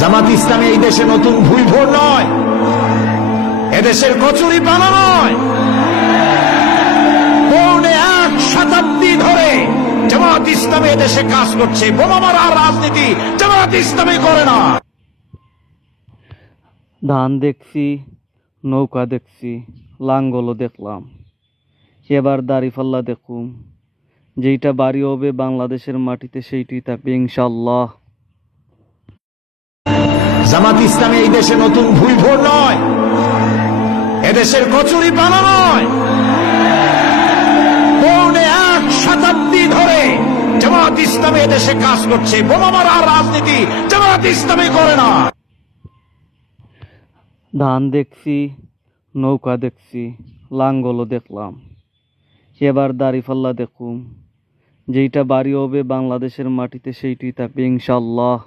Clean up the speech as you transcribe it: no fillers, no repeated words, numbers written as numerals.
জামাত ইসলামী এই দেশে নতুন ভুল ভোর নয়, এদেশের কচুরি পানা নয়। পৌনে 1 শতাব্দী ধরে জামাত ইসলামী এদেশে কাজ করছে। বোমা মারার রাজনীতি জামাত ইসলামী করে না। ধান দেখছি, নৌকা দেখছি, লাঙ্গলও দেখলাম, এবার দাড়িপাল্লা দেখুম। যেইটা বাড়ি হবে বাংলাদেশের মাটিতে সেইটি থাকবে ইনশাল্লাহ। জামাত ইসলামী এই দেশে নতুন ভুল ভোর নয়, এদেশের কচুরি পানা নয়। পৌনে 1 শতাব্দী ধরে জামাত ইসলামী এদেশে কাজ করছে। বোমা মারার রাজনীতি জামাত ইসলামী করে না। ধান দেখছি, নৌকা দেখছি, লাঙ্গলও দেখলাম, এবার দাড়িপাল্লা দেখুম। যেইটা বাড়ি হবে বাংলাদেশের মাটিতে সেইটি থাকবে ইনশাল্লাহ।